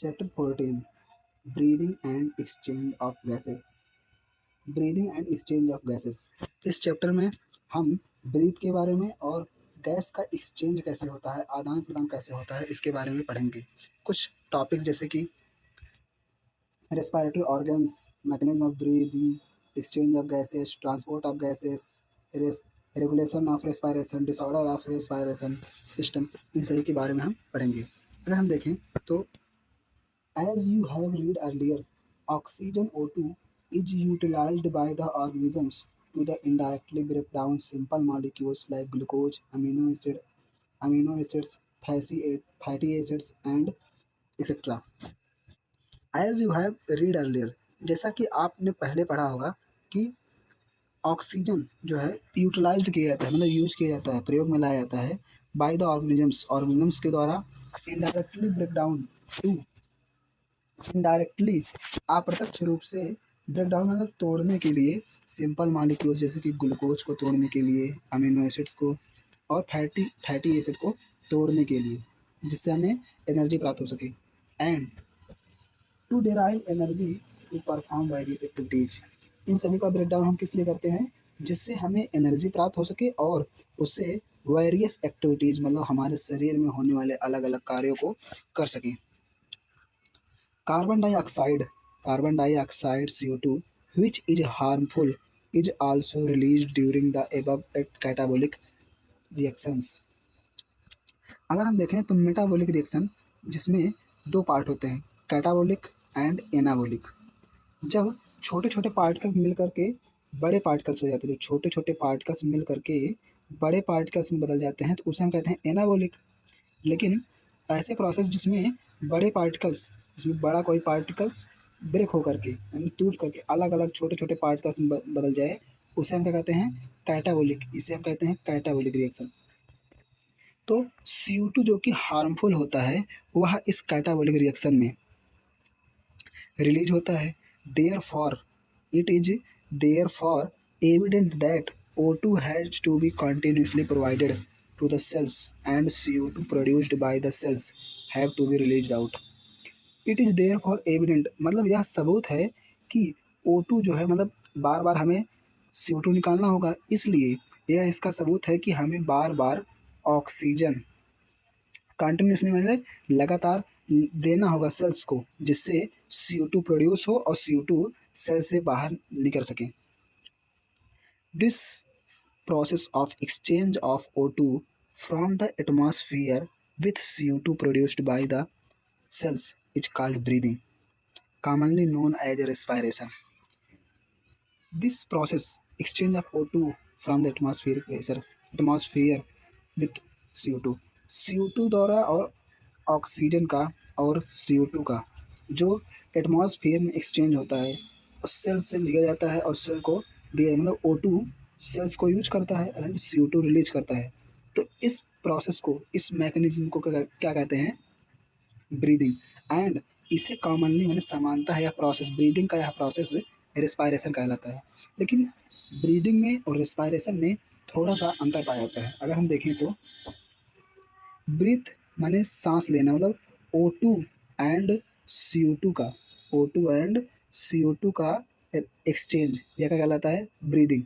Chapter 14 breathing and exchange of gases. Breathing and exchange of gases. इस chapter में हम breathe के बारे में और गैस का एक्सचेंज कैसे होता है, आदान प्रदान कैसे होता है, इसके बारे में पढ़ेंगे। कुछ टॉपिक्स जैसे कि respiratory organs, mechanism of breathing, exchange of gases, transport of gases, regulation of respiration, disorder of respiration system, इन सभी के बारे में हम पढ़ेंगे। अगर हम देखें तो as you have read earlier, oxygen O2 is utilized by the organisms to the indirectly break down simple molecules like glucose, amino acids, fatty acids, and etc. As you have read earlier, जैसा कि आपने पहले पढ़ा होगा कि oxygen जो है utilised किया जाता है, मतलब यूज किया जाता है, प्रयोग में लाया जाता है बाय द ऑर्गेनिजम्स के द्वारा indirectly break down to indirectly अप्रत्यक्ष रूप से ब्रेक डाउन मतलब तोड़ने के लिए सिंपल मॉलिक्यूल्स जैसे कि ग्लूकोज को तोड़ने के लिए, अमीनो एसिड्स को और फैटी एसिड को तोड़ने के लिए, जिससे हमें एनर्जी प्राप्त हो सके and to derive energy to perform various activities. इन सभी का ब्रेक डाउन हम किस लिए करते हैं? जिससे हमें एनर्जी प्राप्त हो सके और उससे वेरियस एक्टिविटीज मतलब हमारे शरीर में होने वाले अलग अलग कार्यों को कर सकें। Carbon dioxide, carbon dioxide CO2, which is harmful, is also released during the above catabolic reactions. अगर हम देखें तो मेटाबॉलिक रिएक्शन जिसमें दो पार्ट होते हैं, कैटाबॉलिक एंड एनाबॉलिक। जब छोटे छोटे पार्टिकल्स मिल करके बड़े पार्टिकल्स हो जाते हैं, जब छोटे छोटे पार्टिकल्स मिल करके बड़े पार्टिकल्स में बदल जाते हैं तो उसे हम कहते हैं एनाबॉलिक। लेकिन ऐसे प्रोसेस जिसमें बड़े पार्टिकल्स, जिसमें बड़ा कोई पार्टिकल्स ब्रेक होकर के यानी टूट करके अलग अलग छोटे छोटे पार्टिकल्स में बदल जाए, उसे हम क्या कहते हैं? कैटाबॉलिक। इसे हम कहते हैं कैटाबॉलिक रिएक्शन। तो CO2 जो कि हार्मफुल होता है वह इस कैटाबॉलिक रिएक्शन में रिलीज होता है। Therefore it is therefore evident that O2 has to be continuously provided to the cells and CO2 produced by the cells have to be released out. It is therefore evident मतलब यह सबूत है कि O2 जो है मतलब बार बार हमें CO2 निकालना होगा, इसलिए यह इसका सबूत है कि हमें बार बार ऑक्सीजन कंटिन्यूसली मतलब लगातार देना होगा सेल्स को, जिससे CO2 प्रोड्यूस हो और CO2 सेल से बाहर निकल सके। This process of exchange of O2 from the atmosphere with CO2 produced by the cells is called breathing, commonly known as respiration. This process exchange of O2 from the atmosphere with CO2, CO2 द्वारा और oxygen का और CO2 का जो atmosphere में exchange होता है, cell से लिया जाता है और सेल को दिया मतलब O2 सेल्स को यूज करता है एंड CO2 रिलीज करता है। तो इस प्रोसेस को, इस मैकेनिज्म को क्या कहते हैं? ब्रीदिंग। एंड इसे कॉमनली मैंने समानता है यह प्रोसेस, ब्रीदिंग का यह प्रोसेस रेस्पायरेशन कहलाता है। लेकिन ब्रीदिंग में और रेस्पायरेशन में थोड़ा सा अंतर पाया जाता है। अगर हम देखें तो ब्रीथ माने सांस लेना मतलब O2 एंड CO2 का, O2 एंड CO2 का एक्सचेंज यह क्या कहलाता है? ब्रीदिंग।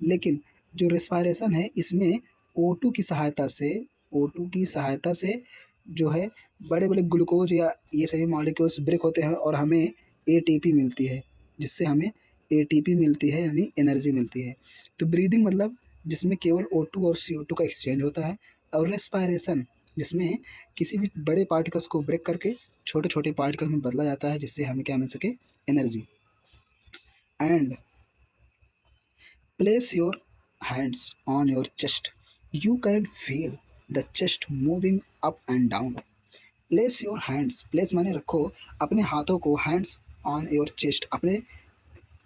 लेकिन जो रेस्पायरेशन है इसमें O2 की सहायता से, O2 की सहायता से जो है बड़े बड़े ग्लूकोज या ये सभी मॉलिक्यूल्स ब्रेक होते हैं और हमें ATP मिलती है, जिससे हमें ATP मिलती है यानी एनर्जी मिलती है। तो ब्रीदिंग मतलब जिसमें केवल O2 और CO2 का एक्सचेंज होता है, और रेस्पायरेशन जिसमें किसी भी बड़े पार्टिकल्स को ब्रेक करके छोटे छोटे पार्टिकल्स में बदला जाता है, जिससे हमें क्या मिल सके? Energy. And place your hands on your chest. You can feel the chest moving up and down. Place your hands. Place माने रखो अपने हाथों को, hands on your chest, अपने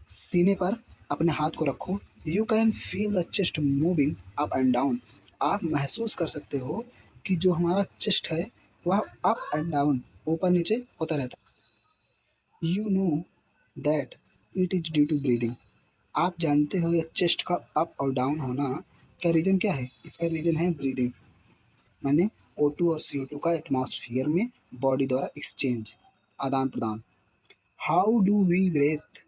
सीने पर अपने हाथ को रखो। You can feel the chest moving up and down. आप महसूस कर सकते हो कि जो हमारा चेस्ट है वह अप एंड डाउन, ऊपर नीचे होता रहता है। You know that it is due to breathing. आप जानते हो यह चेस्ट का अप और डाउन होना का रीज़न क्या है? इसका रीज़न है ब्रीदिंग, माने O2 और CO2 का एटमॉस्फेयर में बॉडी द्वारा एक्सचेंज। आदान प्रदान। हाउ डू वी ब्रेथ,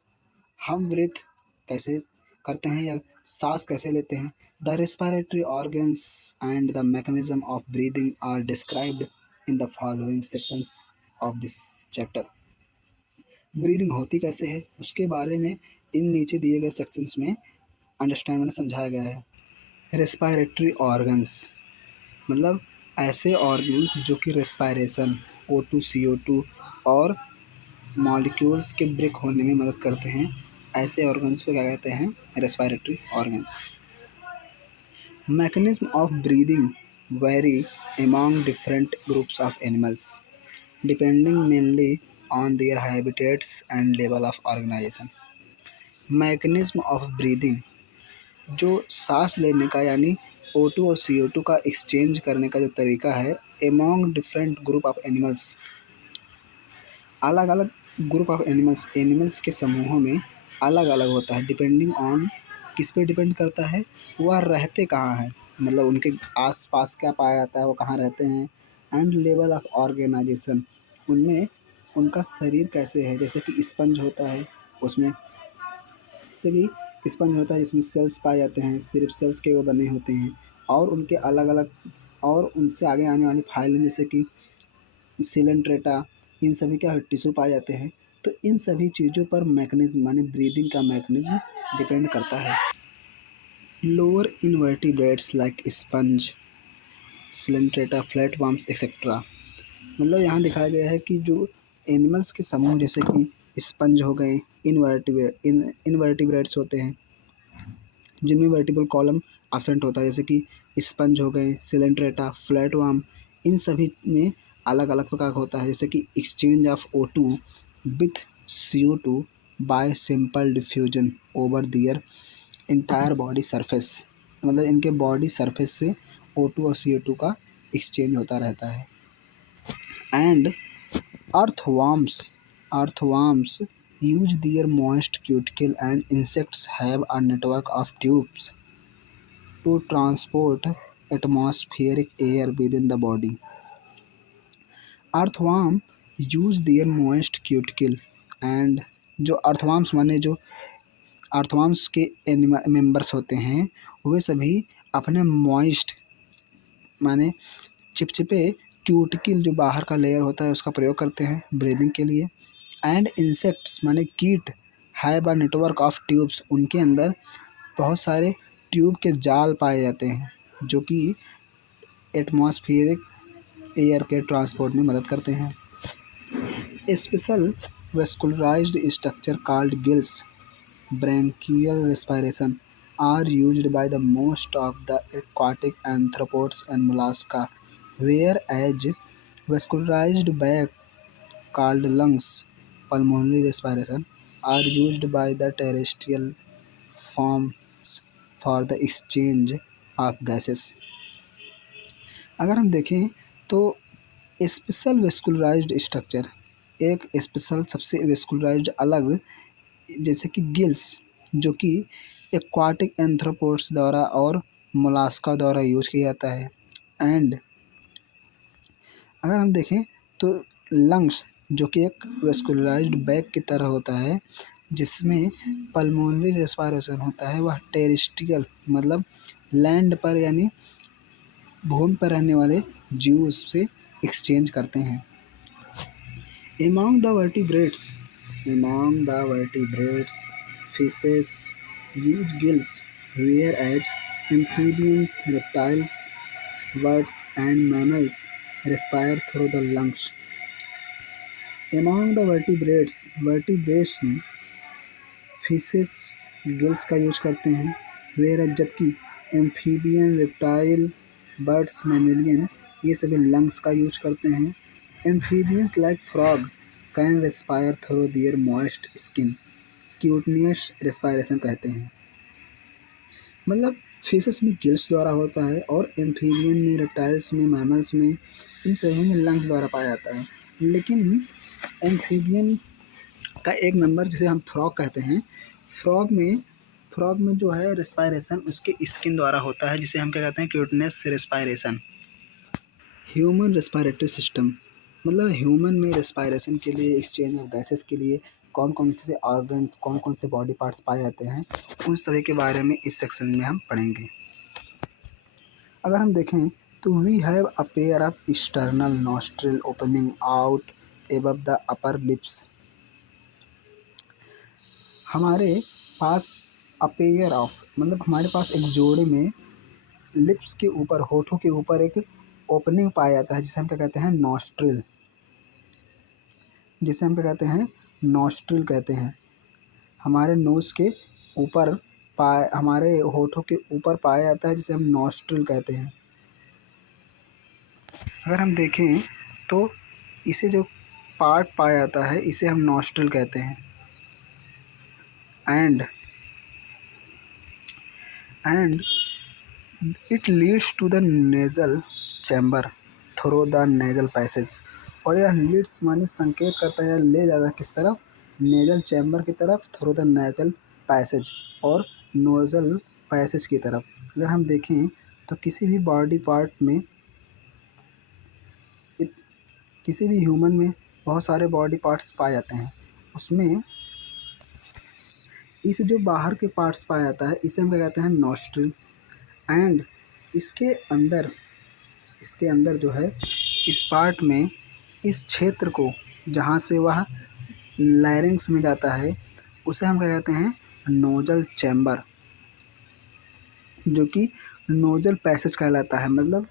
हम ब्रेथ कैसे करते हैं या सांस कैसे लेते हैं। The respiratory organs and the mechanism of breathing are described in the following sections of this chapter. Breathing होती कैसे है उसके बारे में इन नीचे दिए गए सेक्शंस में अंडरस्टैंड में समझाया गया है। रेस्पिरेटरी ऑर्गन्स मतलब ऐसे ऑर्गन्स जो कि रेस्पायरेशन O2 CO2 और मॉलिक्यूल्स के ब्रेक होने में मदद करते हैं, ऐसे ऑर्गन्स को क्या कहते हैं, respiratory organs. Mechanism of breathing very among different groups of animals depending mainly on their habitats and level of organization। Mechanism of breathing जो सांस लेने का यानी O2 और CO2 का एक्सचेंज करने का जो तरीका है, among different group of animals अलग अलग ग्रुप ऑफ एनिमल्स के समूहों में अलग अलग होता है। डिपेंडिंग ऑन किस पे डिपेंड करता है, वह रहते कहाँ हैं, मतलब उनके आस पास क्या पाया जाता है, वो कहाँ रहते हैं। एंड लेवल ऑफ ऑर्गेनाइजेशन उनमें उनका शरीर कैसे है, जैसे कि स्पंज होता है उसमें से भी स्पंज होता है जिसमें सेल्स पाए जाते हैं, सिर्फ सेल्स के वो बने होते हैं। और उनके अलग अलग और उनसे आगे आने वाली फाइलम जैसे कि सिलेंट्रेटा, इन सभी क्या टिश्यू पाए जाते हैं। तो इन सभी चीज़ों पर मैकेनिज्म माने ब्रीदिंग का मैकेनिज्म डिपेंड करता है। Lower invertebrates like sponge, Coelenterata, flatworms etcetera, मतलब यहाँ दिखाया गया है कि जो एनिमल्स के समूह जैसे कि स्पंज हो गए, इनवर्टिब्रेट्स होते हैं जिनमें वर्टिकल कॉलम एब्सेंट होता है, जैसे कि स्पंज हो गए, सिलेंट्रेटा, फ्लैटवर्म, इन सभी में अलग अलग प्रकार का होता है, जैसे कि exchange of O2 with CO2 bye simple diffusion over their entire body surface, मतलब इनके बॉडी सरफेस से O2 और CO2 का एक्सचेंज होता रहता है। And earthworms use their moist cuticle and insects have a network of tubes to transport atmospheric air within the body। Earthworm use their moist cuticle and जो अर्थवार्म्स माने जो अर्थवार्म्स के मेंबर्स होते हैं वे सभी अपने मॉइस्ट माने चिपचिपे क्यूटिकल जो बाहर का लेयर होता है उसका प्रयोग करते हैं ब्रीदिंग के लिए। एंड इंसेक्ट्स माने कीट have a network of tubes, उनके अंदर बहुत सारे ट्यूब के जाल पाए जाते हैं जो कि एटमॉस्फेरिक एयर के ट्रांसपोर्ट में मदद करते हैं। Special vascularised structure called gills branchial respiration are used by the most of the aquatic arthropods and mollusca, whereas vascularized bags called lungs pulmonary respiration are used by the terrestrial forms for the exchange of gases। अगर हम देखें तो special vascularised structure एक special सबसे vascularised अलग जैसे कि gills जो कि एक्वाटिक एंथ्रोपोड्स द्वारा और मोलास्का द्वारा यूज किया जाता है। एंड अगर हम देखें तो लंग्स जो कि एक वेस्कुलराइज्ड बैग की तरह होता है जिसमें पल्मोनरी रेस्पिरेशन होता है, वह टेरेस्ट्रियल मतलब लैंड पर यानी भूमि पर रहने वाले जीव उससे एक्सचेंज करते हैं। Among the vertebrates, fishes use gills, whereas amphibians, reptiles, birds, and mammals respire through the lungs। Among the vertebrates में फिशेस गिल्स का यूज करते हैं, whereas जबकि एम्फीबियन, रेप्टाइल, बर्ड्स, मैमेलियन ये सभी लंग्स का यूज करते हैं। Amphibians like frog can respire through their moist skin, cutaneous respiration कहते हैं। मतलब फिशेस में गिल्स द्वारा होता है और एम्फीबियन में, रेप्टाइल्स में, मैमल्स में इन सभी में लंग्स द्वारा पाया जाता है। लेकिन एम्फीबियन का एक मेंबर जिसे हम फ्रॉग कहते हैं, फ्रॉग में जो है रेस्पायरेशन उसके स्किन द्वारा होता है जिसे हम क्या कहते हैं, cuteness respiration. Human respiratory system मतलब ह्यूमन में रेस्पायरेशन के लिए, एक्सचेंज ऑफ गैसेस के लिए कौन कौन से ऑर्गन, कौन कौन से बॉडी पार्ट्स पाए जाते हैं, उन सभी के बारे में इस सेक्शन में हम पढ़ेंगे। अगर हम देखें तो we have a pair of external nostril opening out above the upper lips. हमारे पास अ पेयर ऑफ मतलब हमारे पास एक जोड़े में लिप्स के ऊपर, होठों के ऊपर एक ओपनिंग पाया जाता है जिसे हम क्या कहते हैं, नॉस्ट्रिल, जिसे हम क्या कहते हैं, नॉस्ट्रिल कहते हैं। हमारे नोज़ के ऊपर हमारे होठों के ऊपर पाया जाता है जिसे हम नॉस्ट्रिल कहते हैं। अगर हम देखें तो इसे जो पार्ट पाया जाता है इसे हम नॉस्ट्रिल कहते हैं। And and it leads to the nasal chamber through the nasal passage. और यह लीड्स माने संकेत करता है, ले जाता है किस तरफ, नेज़ल चैम्बर की तरफ, थ्रू द नेज़ल पैसेज और नोज़ल पैसेज की तरफ। अगर हम देखें तो किसी भी बॉडी पार्ट में, किसी भी ह्यूमन में बहुत सारे बॉडी पार्ट्स पाए जाते हैं। उसमें इस जो बाहर के पार्ट्स पाया जाता है इसे हम क्या कहते हैं, नॉस्ट्रिल। एंड इसके अंदर, इसके अंदर जो है, इस पार्ट में, इस क्षेत्र को जहाँ से वह लैरिंग्स में जाता है उसे हम क्या कहते हैं, नोजल चैम्बर, जो कि नोजल पैसेज कहलाता है। मतलब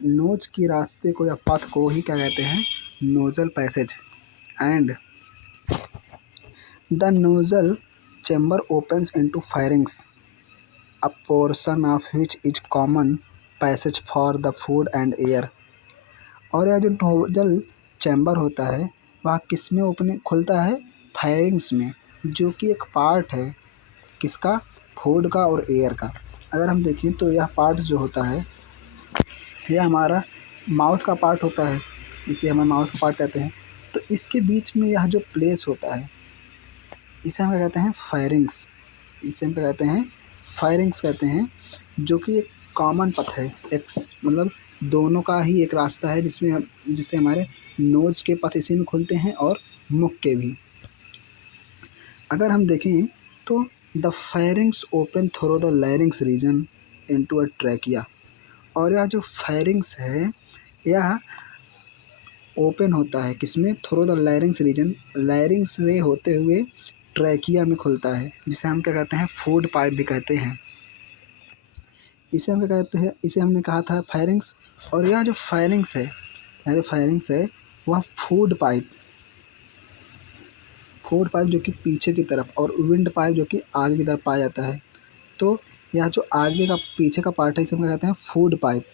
नोज की रास्ते को या पथ को ही क्या कहते हैं, nozzle passage. And the nozzle chamber opens into firings, a portion of which is common passage for the food and air. और यह जो नोजल चैम्बर होता है वह किस में ओपनिंग खुलता है, फायरिंग्स में, जो कि एक पार्ट है किसका, फूड का और एयर का। अगर हम देखें तो यह पार्ट जो होता है यह हमारा माउथ का पार्ट होता है, इसे हम माउथ का पार्ट कहते हैं। तो इसके बीच में यह जो प्लेस होता है इसे हम क्या कहते हैं, फायरिंग्स। इसे हम क्या कहते हैं, फायरिंग्स कहते हैं, जो कि एक कॉमन पथ है, एक मतलब दोनों का ही एक रास्ता है जिसमें जिससे हमारे नोज़ के पथ इसी में खुलते हैं और मुख के भी। अगर हम देखें तो the pharynx open through the larynx region into a trachea. और यह जो फायरिंग्स है यह ओपन होता है किसमें, through the larynx region, larynx से होते हुए ट्रैकिया में खुलता है, जिसे हम क्या कहते हैं, फूड पाइप भी कहते हैं। इसे हम क्या कहते हैं, इसे हमने कहा था फायरिंग्स। और यह जो फायरिंग्स है, यह जो फायरिंग्स है वह फूड पाइप, फूड पाइप जो कि पीछे की तरफ, और विंड पाइप जो कि आगे की तरफ पाया जाता है। तो यह जो आगे का पीछे का पार्ट है इसे हम क्या कहते हैं, फूड पाइप।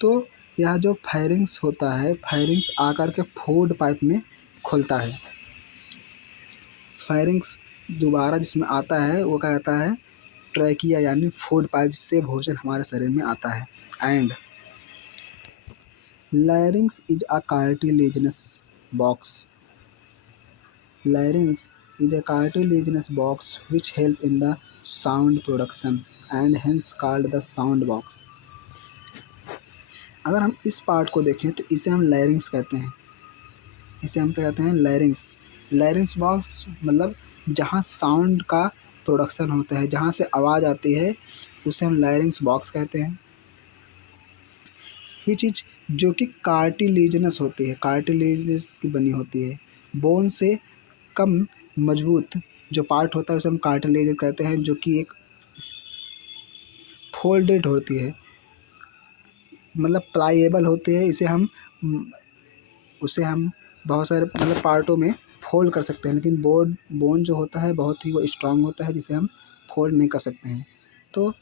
तो यह जो फायरिंग्स होता है, फायरिंग्स आकर के फूड पाइप में खुलता है। फायरिंग्स दोबारा जिसमें आता है वो क्या कहता है, ट्रैकिया यानी फूड पाइप, जिससे भोजन हमारे शरीर में आता है। And लैरिंग्स is a cartilaginous box. Larynx is a cartilaginous box which help in the sound production and hence called the sound box. अगर हम इस पार्ट को देखें तो इसे हम लैरिंग्स कहते हैं, इसे हम क्या कहते हैं, लैरिंग्स। लैरिंग्स बॉक्स मतलब जहाँ साउंड का प्रोडक्शन होता है, जहाँ से आवाज़ आती है उसे हम लैरिंग्स बॉक्स कहते हैं। विच इज जो कि कार्टिलेजिनस होती है, कार्टिलेजिनस की बनी होती है, बोन से कम मजबूत जो पार्ट होता है उसे हम कार्टिलेज कहते हैं, जो कि एक फोल्डेड होती है, मतलब प्लाईएबल होती है। इसे हम उसे हम बहुत सारे मतलब पार्टों में फोल्ड कर सकते हैं, लेकिन बोन जो होता है बहुत ही वो स्ट्रांग होता है जिसे हम फोल्ड नहीं कर सकते हैं। तो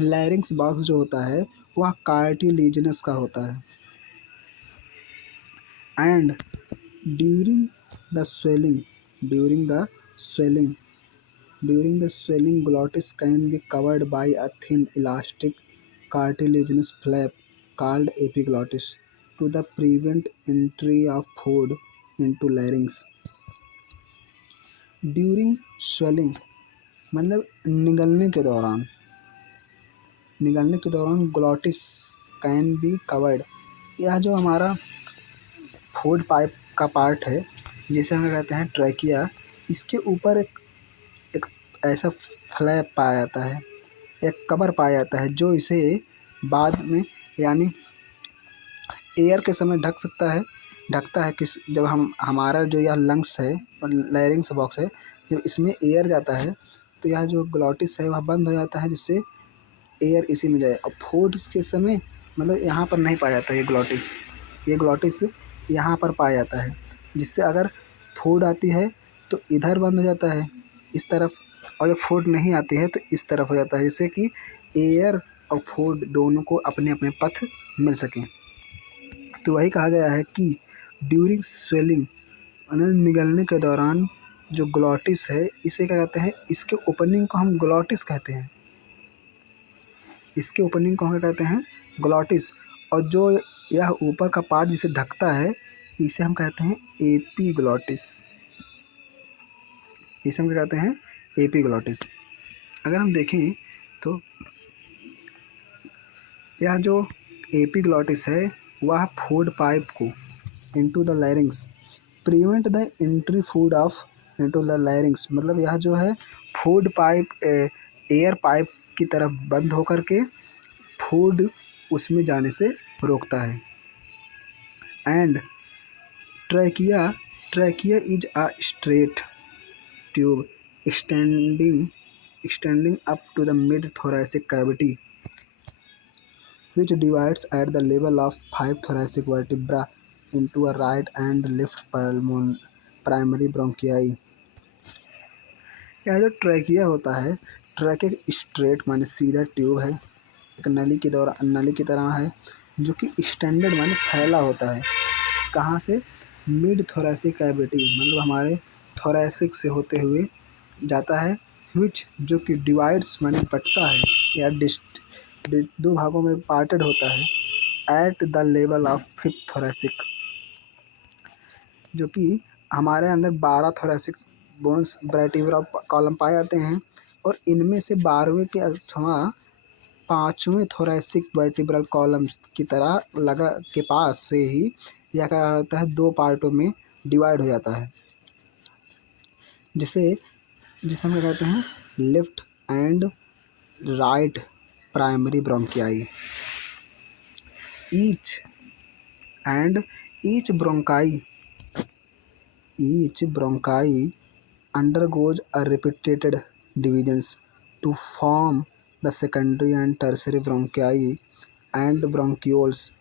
लैरिंग्स बॉक्स जो होता है वह कार्टिलेजिनस का होता है। And during the swelling during the swelling During the swelling, glottis can be covered by a thin elastic cartilaginous flap called epiglottis to the prevent entry of food into larynx. During swelling मतलब निगलने के दौरान glottis can be covered, यह जो हमारा food pipe का part है जिसे हम कहते हैं ट्रैकिया। इसके ऊपर एक ऐसा फ्लैप पाया जाता है, एक कवर पाया जाता है जो इसे बाद में यानी एयर के समय ढकता है किस जब हम हमारा जो यह लंग्स है और लैरिंग्स बॉक्स है, जब इसमें एयर जाता है तो यह जो ग्लॉटिस है वह बंद हो जाता है जिससे एयर इसी में जाए। और फूड के समय मतलब यहाँ पर नहीं पाया जाता ये ग्लॉटिस यहाँ पर पाया जाता है, जिससे अगर फूड आती है तो इधर बंद हो जाता है इस तरफ, और जब फूड नहीं आती है तो इस तरफ हो जाता है, जिससे कि एयर और फूड दोनों को अपने अपने पथ मिल सकें। तो वही कहा गया है कि ड्यूरिंग स्वेलिंग मतलब निगलने के दौरान जो ग्लॉटिस है इसे क्या कहते हैं, इसके ओपनिंग को हम ग्लॉटिस कहते हैं, इसके ओपनिंग को हम क्या कहते हैं, ग्लॉटिस। और जो यह ऊपर का पार्ट जिसे ढकता है इसे हम कहते हैं एपीग्लॉटिस, इसे हम क्या कहते हैं, एपीग्लॉटिस। अगर हम देखें तो यह जो एपीग्लॉटिस है वह फूड पाइप को into the larynx prevent the entry food of into the larynx, मतलब यह जो है फूड पाइप एयर पाइप की तरफ बंद होकर के फूड उसमें जाने से रोकता है। And trachea trachea is a straight tube extending up to the mid thoracic cavity which divides at the level of 5 thoracic vertebra into a right and left primary bronchi। यह जो ट्रैकिया होता है, trachea एक straight माने सीधा tube है, एक नली की तरह है जो कि एक्सटेंडेड माने फैला होता है। कहाँ से, मिड थोरैसिक कैविटी मतलब हमारे थोरैसिक से होते हुए जाता है, विच जो कि डिवाइड्स माने बटता है या दो भागों में पार्टेड होता है, at the level of 5th thoracic, जो कि हमारे अंदर 12 थोरैसिक बोन्स वर्टिब्रा कॉलम पाए जाते हैं, और इनमें से 12वें के अथवा 5वें थोरैसिक वर्टिब्रल कॉलम की तरह लगा के पास से ही यह क्या होता है, दो पार्टों में डिवाइड हो जाता है, जिसे जिसे हम क्या कहते हैं, left and right primary bronchi. Each and each bronchi undergoes a repeated divisions to form the secondary and tertiary bronchi and bronchioles,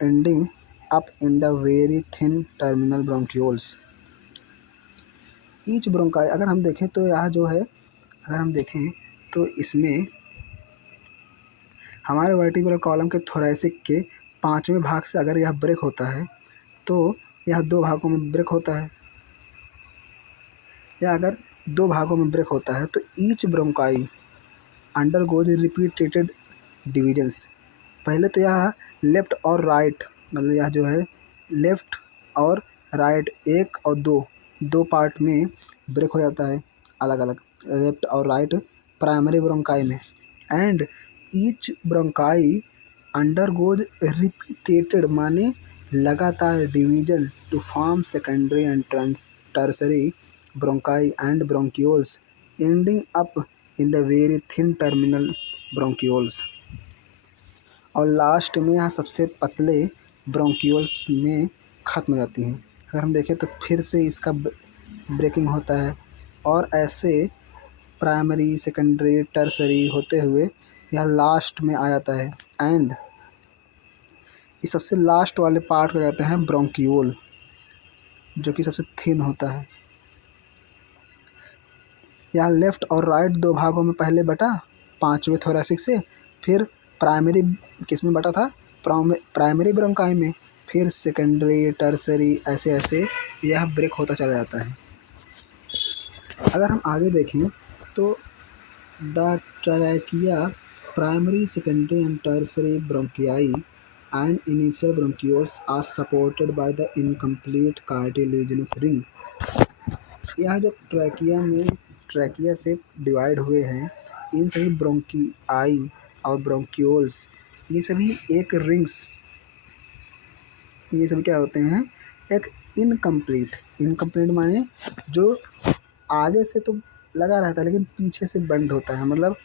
ending up in the very thin terminal bronchioles। Each bronchi अगर हम देखें तो यह जो है, अगर हम देखें तो इसमें हमारे वर्टिब्रल कॉलम के थोरैसिक के 5वें भाग से अगर यह ब्रेक होता है तो यह दो भागों में ब्रेक होता है, या अगर दो भागों में ब्रेक होता है तो each bronchi undergoes repeated divisions. पहले तो यह लेफ्ट और राइट मतलब यह जो है लेफ्ट और राइट एक और दो पार्ट में ब्रेक हो जाता है, अलग अलग लेफ्ट और राइट प्राइमरी ब्रोंकाई में। And each bronchi undergoes repeated माने लगातार division to form secondary and tertiary bronchi and bronchioles, ending up in the very thin terminal bronchioles। और लास्ट में यहाँ सबसे पतले ब्रोंकियोल्स में ख़त्म हो जाती हैं। अगर हम देखें तो फिर से इसका ब्रेकिंग होता है और ऐसे प्राइमरी सेकेंडरी टर्सरी होते हुए यह लास्ट में आ जाता है। एंड इस सबसे लास्ट वाले पार्ट को कहते हैं ब्रोंकियोल, जो कि सबसे थिन होता है। यहाँ लेफ्ट और राइट दो भागों में पहले बटा 5वें थोरैसिक से, फिर प्राइमरी किस में बटा था, प्राइमरी ब्रोंकाई में, फिर सेकेंडरी टर्सरी ऐसे ऐसे यह ब्रेक होता चला जाता है। अगर हम आगे देखें तो the trachea primary secondary and tertiary bronchi and initial bronchioles are supported by the incomplete cartilaginous ring. यह जो ट्रैकिया से डिवाइड हुए हैं, इन सभी ब्रोंकियाई और ब्रोंक्यूल्स ये सभी क्या होते हैं, एक इनकम्प्लीट, इनकम्प्लीट माने जो आगे से तो लगा रहता है लेकिन पीछे से बेंड होता है, मतलब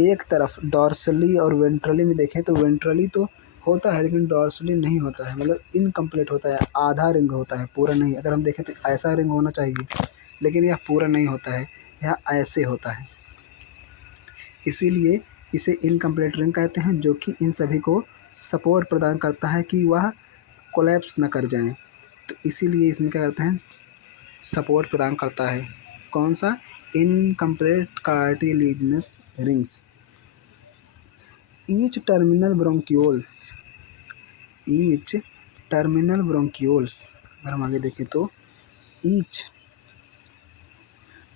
एक तरफ डॉर्सली और वेंट्रली में देखें तो वेंट्रली तो होता है लेकिन डॉर्सली नहीं होता है, मतलब इनकम्प्लीट होता है, आधा रिंग होता है, पूरा नहीं। अगर हम देखें तो ऐसा रिंग होना चाहिए लेकिन यह पूरा नहीं होता है, यह ऐसे होता है, इसीलिए इसे इनकम्प्लीट रिंग कहते हैं, जो कि इन सभी को सपोर्ट प्रदान करता है कि वह कोलैप्स न कर जाएं। तो इसीलिए इसमें क्या करते हैं, सपोर्ट प्रदान करता है। कौन सा? Incomplete cartilaginous rings. Each terminal bronchioles, each terminal bronchioles, अगर हम आगे देखें तो each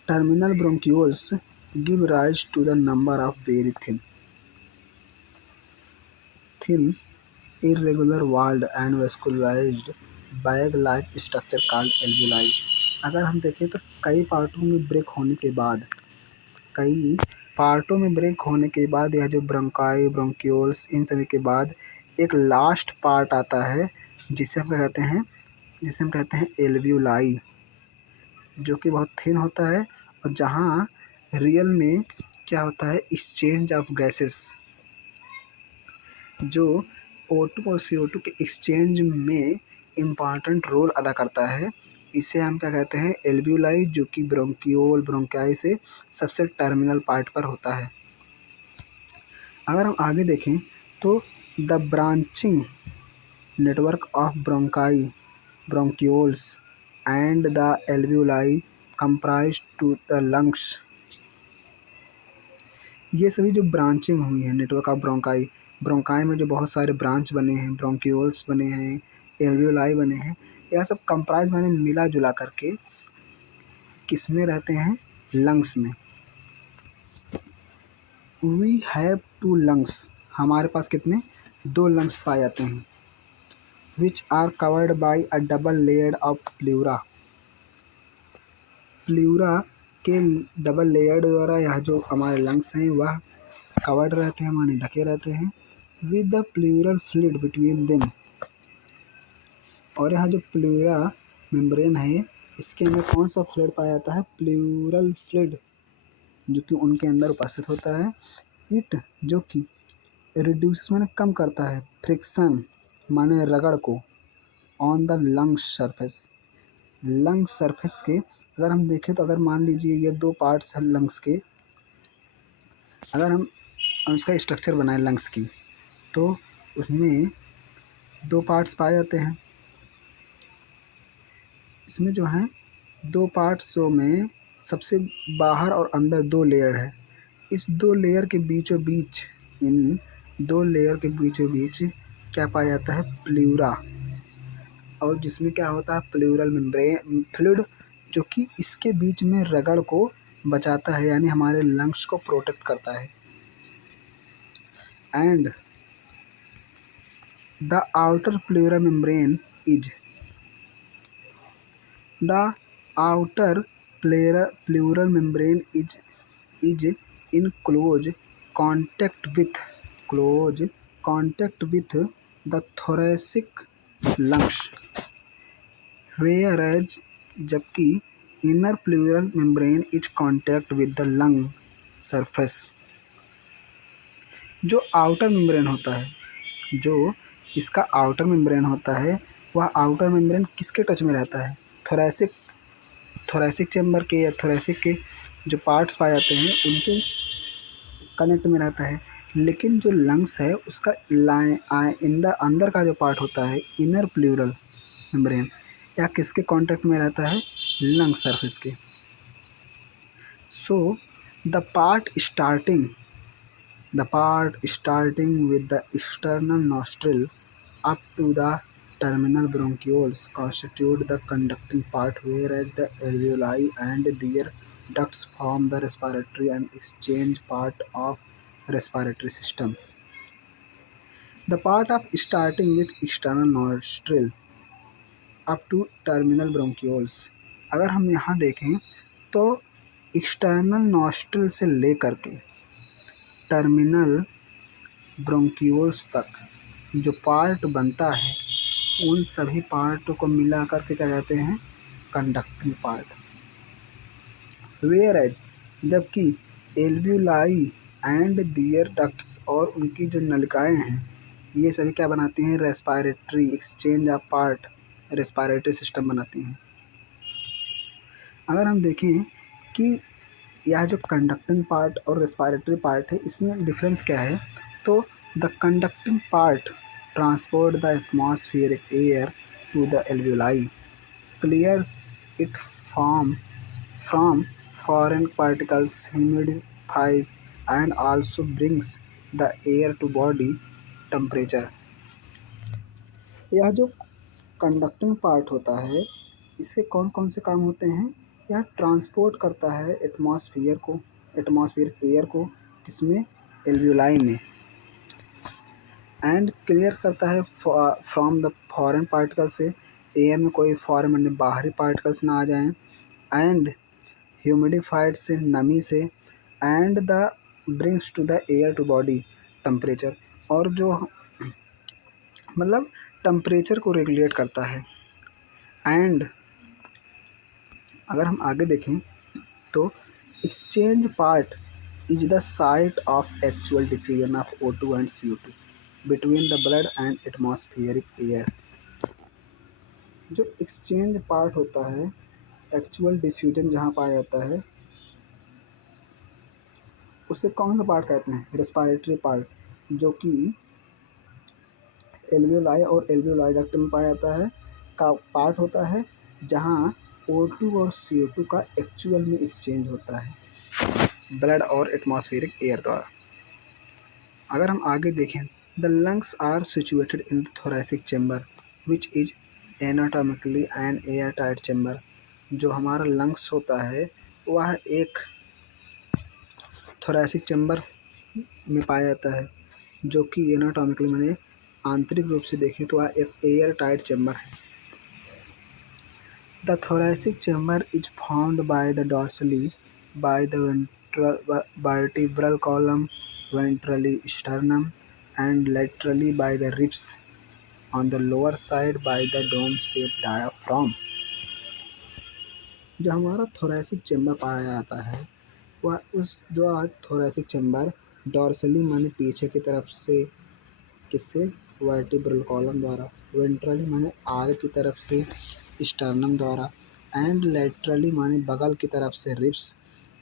terminal bronchioles give rise to the number of very thin irregular walled and vascularized bag like structure called alveoli. अगर हम देखें तो कई पार्टों में ब्रेक होने के बाद यह जो ब्रोंकाई, ब्रोंक्यूल्स, इन सभी के बाद एक लास्ट पार्ट आता है जिसे हम क्या कहते हैं, जिसे हम कहते हैं एल्वियोलाई, जो कि बहुत थिन होता है और जहाँ रियल में क्या होता है, एक्सचेंज ऑफ गैसेस, जो O2 और CO2 के एक्सचेंज में इम्पॉर्टेंट रोल अदा करता है। इसे हम क्या कहते हैं, एल्वियोलाई, जो कि ब्रोंकियोल, ब्रोंकाई से सबसे टर्मिनल पार्ट पर होता है। अगर हम आगे देखें तो the branching network of bronchi, bronchioles and the alveoli comprise to the lungs. ये सभी जो ब्रांचिंग हुई है नेटवर्क ऑफ ब्रोंकाई, ब्रोंकाई में जो बहुत सारे ब्रांच बने हैं, ब्रोंक्यूल्स बने हैं, एल्वियोलाई बने हैं, यह सब कंप्राइज माने मिला जुला करके किस में रहते हैं, लंग्स में। वी हैव टू लंग्स, हमारे पास कितने, 2 लंग्स पाए जाते हैं, which are covered by a double layer of pleura. Pleura के डबल लेयर द्वारा यह जो हमारे लंग्स हैं वह कवर्ड रहते हैं, माने ढके रहते हैं, with the pleural fluid between them. और यहाँ जो प्लूरा मेम्ब्रेन है इसके अंदर कौन सा फ्लूइड पाया जाता है, प्लूरल फ्लूइड, जो कि उनके अंदर उपस्थित होता है। इट, जो कि रिड्यूसेस माने कम करता है, फ्रिक्शन माने रगड़ को, on the lung surface, lung surface के। अगर हम देखें तो अगर मान लीजिए ये 2 पार्ट्स हैं लंग्स के, अगर हम उसका स्ट्रक्चर बनाएं लंग्स की तो उसमें 2 पार्ट्स पाए जाते हैं। इसमें जो है 2 पार्ट्सों में सबसे बाहर और अंदर 2 लेयर है। इस 2 लेयर के बीचों बीच, इन 2 लेयर के बीचों बीच क्या पाया जाता है, प्लूरा, और जिसमें क्या होता है, प्लूरल मेम्ब्रेन फ्लूइड, जो कि इसके बीच में रगड़ को बचाता है, यानी हमारे लंग्स को प्रोटेक्ट करता है। And the outer pleural membrane is, the outer pleural membrane is in close contact with the thoracic lungs, whereas जबकि inner pleural membrane is contact with the lung surface। जो आउटर मेम्ब्रेन होता है, जो इसका outer membrane होता है, वह outer membrane किसके टच में रहता है, थोरैसिक चैम्बर के या थोरैसिक के जो पार्ट्स पाए जाते हैं उनके कनेक्ट में रहता है। लेकिन जो लंग्स है उसका अंदर का जो पार्ट होता है, इनर प्लूरल मेम्ब्रेन, या किसके कांटेक्ट में रहता है, लंग सरफेस के। So the part starting with the external nostril up to the terminal bronchioles constitute the conducting part, whereas the alveoli and their ducts form the respiratory and exchange part of respiratory system. The part of starting with external nostril up to terminal bronchioles, अगर हम यहाँ देखें तो external nostril से लेकर के terminal bronchioles तक जो पार्ट बनता है उन सभी पार्ट को मिला कर के क्या कहते हैं, कंडक्टिंग पार्ट। वेयर एज, जबकि एल्वियोलाई एंड दियर डक्ट्स और उनकी जो नलिकाएं हैं, ये सभी क्या बनाती हैं, respiratory exchange of part, respiratory system बनाती हैं। अगर हम देखें कि यह जो कंडक्टिंग पार्ट और रेस्पायरेटरी पार्ट है, इसमें डिफरेंस क्या है, तो the conducting part transport the atmospheric air to the alveoli, clears it from foreign particles, humidifies and also brings the air to body temperature। यह जो कंडक्टिंग पार्ट होता है, इसके कौन कौन से काम होते हैं, यह ट्रांसपोर्ट करता है एटमॉस्फेरिक एयर को, किसमें, एल्वियोलाई में, एंड क्लियर करता है फ्रॉम द फॉरेन पार्टिकल से, एयर में कोई फॉरेन मतलब बाहरी पार्टिकल्स ना आ जाएं, एंड ह्यूमिडिफाइड से, नमी से, and the brings to the air to body temperature, और जो मतलब टेम्परेचर को रेगुलेट करता है। एंड अगर हम आगे देखें तो exchange part is the site of actual diffusion of O2 and CO2 between the blood and atmospheric air. जो एक्सचेंज पार्ट होता है, एक्चुअल डिफ्यूजन जहाँ पाया जाता है, उसे कौन सा पार्ट कहते हैं, रेस्पायरेटरी पार्ट, जो कि एल्वियोलाई और एल्वियोलाई डक्ट में पाया जाता है, का पार्ट होता है, जहाँ O2 और CO2 का एक्चुअल में एक्सचेंज होता है ब्लड और एटमॉस्फेरिक एयर द्वारा। अगर हम आगे देखें, the lungs are situated in the thoracic chamber which is anatomically an air tight chamber. जो हमारा लंग्स होता है, वह एक थोरैसिक चैम्बर में पाया जाता है, जो कि एनाटॉमिकली मैंने आंतरिक रूप से देखें तो वह एक एयर टाइट चैम्बर है। The thoracic chamber is formed by the dorsally by the vertebral column, ventrally sternum, and laterally by the ribs, on the lower side by the dome-shaped diaphragm। जो हमारा thoracic chamber पाया जाता है, वह उस जो thoracic chamber dorsally माने पीछे की तरफ से, किससे, वर्टिब्रल कॉलम द्वारा, वेंट्रली माने आगे की तरफ से, स्टर्नम द्वारा, एंड लेटरली माने बगल की तरफ से, रिब्स,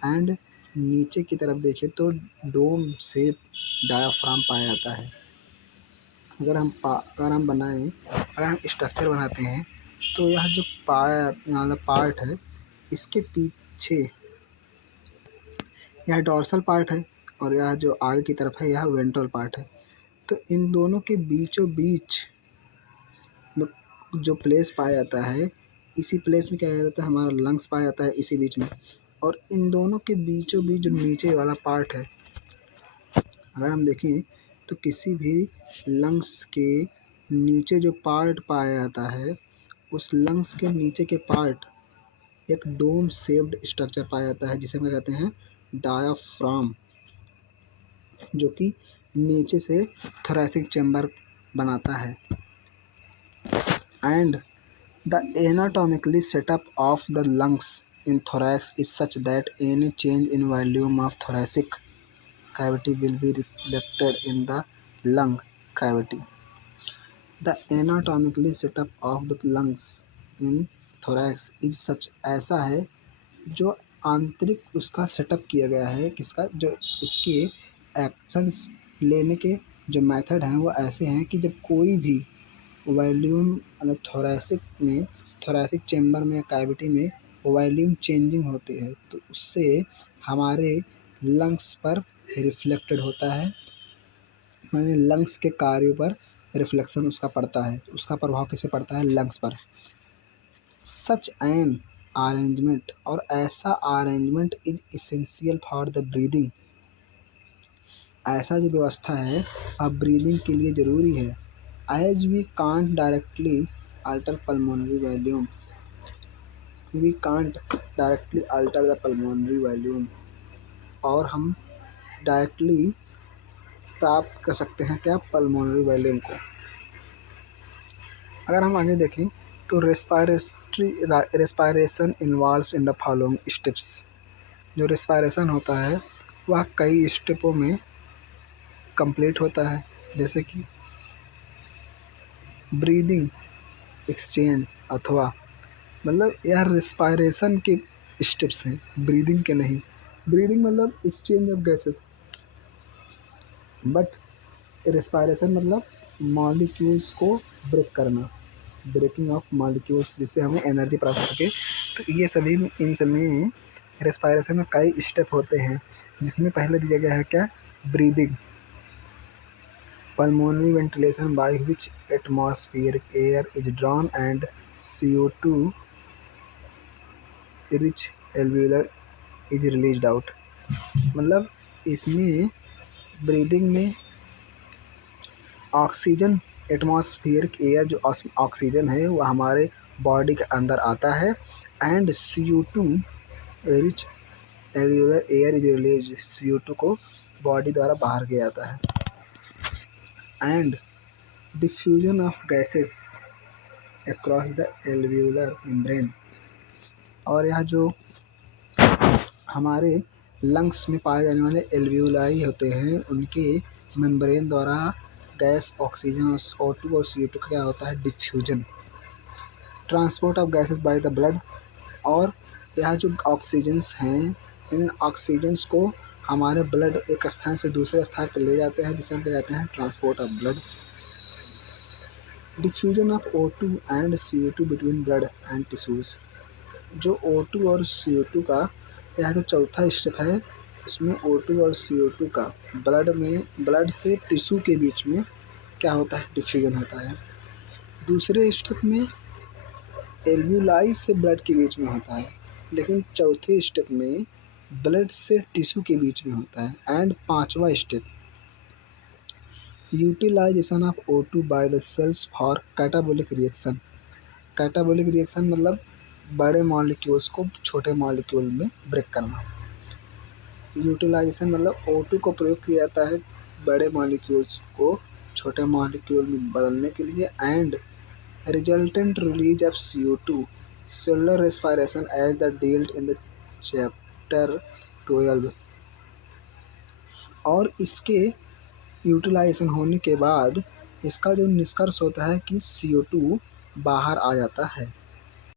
एंड नीचे की तरफ देखें तो डोम से डायाफ्राम पाया जाता है। अगर हम स्ट्रक्चर बनाते हैं, तो यह जो पाया वाला पार्ट है, इसके पीछे यह डॉर्सल पार्ट है, और यह जो आगे की तरफ है, यह वेंट्रल पार्ट है। तो इन दोनों के बीचों बीच जो प्लेस पाया जाता है, इसी प्लेस में क्या जाता है, हमारा लंग्स पाया जाता है इसी बीच में। और इन दोनों के बीचों बीच जो नीचे वाला पार्ट है, अगर हम देखें तो किसी भी लंग्स के नीचे जो पार्ट पाया जाता है, उस लंग्स के नीचे के पार्ट एक डोम शेप्ड स्ट्रक्चर पाया जाता है, जिसे हम कहते हैं डायाफ्राम, जो कि नीचे से थोरैसिक चैम्बर बनाता है। And the anatomical setup of the lungs in thorax is such that any change in volume of thoracic cavity will be reflected in the lung cavity। The anatomical setup of the lungs in thorax is such, ऐसा है जो आंतरिक उसका setup किया गया है, किसका, जो उसके एक्शंस लेने के जो मेथड हैं वो ऐसे हैं कि जब कोई भी वॉल्यूम मतलब थोरैसिक चैम्बर में, कैविटी में वॉल्यूम चेंजिंग होती है, तो उससे हमारे लंग्स पर रिफ्लेक्टेड होता है, माने लंग्स के कार्यों पर रिफ्लेक्शन उसका पड़ता है, उसका प्रभाव किस पे पड़ता है, लंग्स पर। सच एन अरेंजमेंट, और ऐसा arrangement is essential for the breathing, ऐसा जो व्यवस्था है अब ब्रीदिंग के लिए ज़रूरी है। As we can't directly alter pulmonary volume, we can't directly alter the pulmonary volume, और हम डायरेक्टली प्राप्त कर सकते हैं क्या, पल्मोनरी वॉल्यूम को। अगर हम आगे देखें तो respiration involves in the following steps. जो रेस्पायरेशन होता है वह कई स्टेपों में कंप्लीट होता है, जैसे कि ब्रीदिंग, एक्सचेंज अथवा मतलब यह रेस्पायरेशन के स्टेप्स हैं, ब्रीदिंग के नहीं। ब्रीदिंग मतलब exchange of gases, but respiration मतलब मॉलिक्यूल्स को ब्रेक करना, ब्रेकिंग ऑफ मॉलिक्यूल्स, जिससे हमें एनर्जी प्राप्त हो सके। तो ये सभी इन सब में रेस्पायरेशन में कई स्टेप होते हैं, जिसमें पहले दिया गया है क्या, breathing, pulmonary ventilation by which atmospheric air is drawn and CO2 rich alveolar is released out। मतलब इसमें ब्रीदिंग में ऑक्सीजन, एटमॉस्फेरिक एयर जो ऑक्सीजन है वो हमारे बॉडी के अंदर आता है, and CO2 rich alveolar air is release, CO2 को बॉडी द्वारा बाहर किया जाता है। And diffusion of gases across the alveolar membrane. और यह जो हमारे लंग्स में पाए जाने वाले एल्वियोलाई होते हैं उनके मेम्ब्रेन द्वारा गैस, ऑक्सीजन और O2 और CO2 का क्या होता है, diffusion. Transport of gases by the blood. और यह जो ऑक्सीजन्स हैं इन ऑक्सीजन्स को हमारे ब्लड एक स्थान से दूसरे स्थान पर ले जाते हैं, जिसे हम क्या कहते हैं, transport of blood. Diffusion of O2 and CO2 between blood and tissues. जो O2 और CO2 का यह जो चौथा स्टेप है, इसमें O2 और CO2 का ब्लड से टिश्यू के बीच में क्या होता है, डिफ्यूजन होता है। दूसरे स्टेप में एल्वियोलाई से ब्लड के बीच में होता है, लेकिन चौथे स्टेप में ब्लड से टिश्यू के बीच में होता है। एंड पांचवा step, utilisation of O2 by the cells for catabolic reaction. Catabolic reaction मतलब बड़े मॉलिक्यूल्स को छोटे मॉलिक्यूल में ब्रेक करना। यूटिलाइजेशन मतलब O2 को प्रयोग किया जाता है बड़े मॉलिक्यूल्स को छोटे मॉलिक्यूल में बदलने के लिए। And resultant release of CO2, cellular respiration as the dealt in the chapter 12। और इसके यूटिलाइजेशन होने के बाद इसका जो निष्कर्ष होता है कि CO2 बाहर आ जाता है।